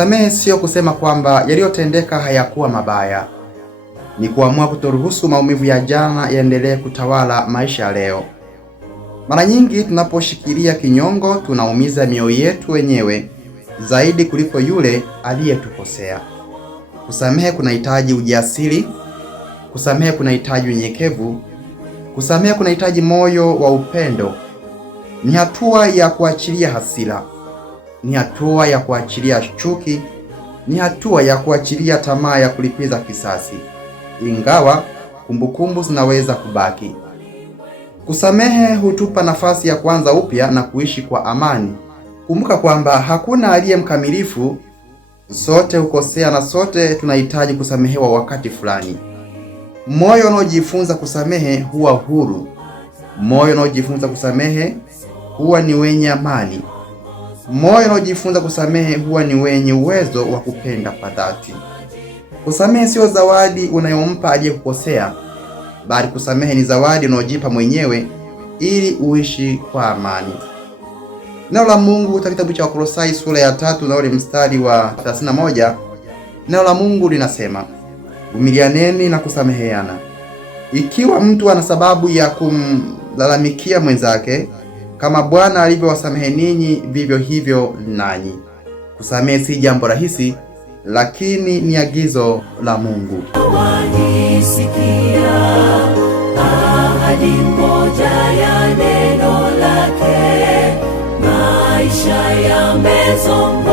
Kusamehe sio kusema kwamba yaliyotendeka hayakuwa mabaya. Ni kuamua kutoruhusu maumivu ya jana yaendelee kutawala maisha ya leo. Mara nyingi tunaposhikilia kinyongo, tunaumiza mioyo yetu wenyewe zaidi kuliko yule aliyetukosea. Kusamehe kunahitaji ujasiri. Kusamehe kunahitaji unyenyekevu. Kusamehe kunahitaji moyo wa upendo. Ni hatua ya kuachilia hasira. Ni hatua ya kuachilia chuki. Ni hatua ya kuachilia tamaa ya kulipiza kisasi, ingawa kumbukumbu zinaweza kubaki. Kusamehe hutupa nafasi ya kuanza upya na kuishi kwa amani. Kumbuka kwamba hakuna aliye mkamilifu. Sote hukosea na sote tunahitaji kusamehewa wakati fulani. Moyo unaojifunza kusamehe huwa huru. Moyo unaojifunza kusamehe huwa ni wenye amani. Moyo unaojifunza kusamehe huwa ni wenye uwezo wa kupenda kwa dhati. Kusamehe sio zawadi unayompa aliyekukosea, bali kusamehe ni zawadi unayojipa mwenyewe ili uishi kwa amani. Neno la Mungu katika kitabu cha Wakolosai sura ya 3 na ule mstari wa 31, neno la Mungu linasema, vumilianeni na kusameheana. Ikiwa mtu ana sababu ya kumlalamikia mwenzake, kama Bwana alivyowasamehe ninyi, vivyo hivyo nanyi. Kusamehe si jambo rahisi, lakini ni agizo la Mungu. Wanisikia ahadi moja ya neno lake, maisha yamesonga.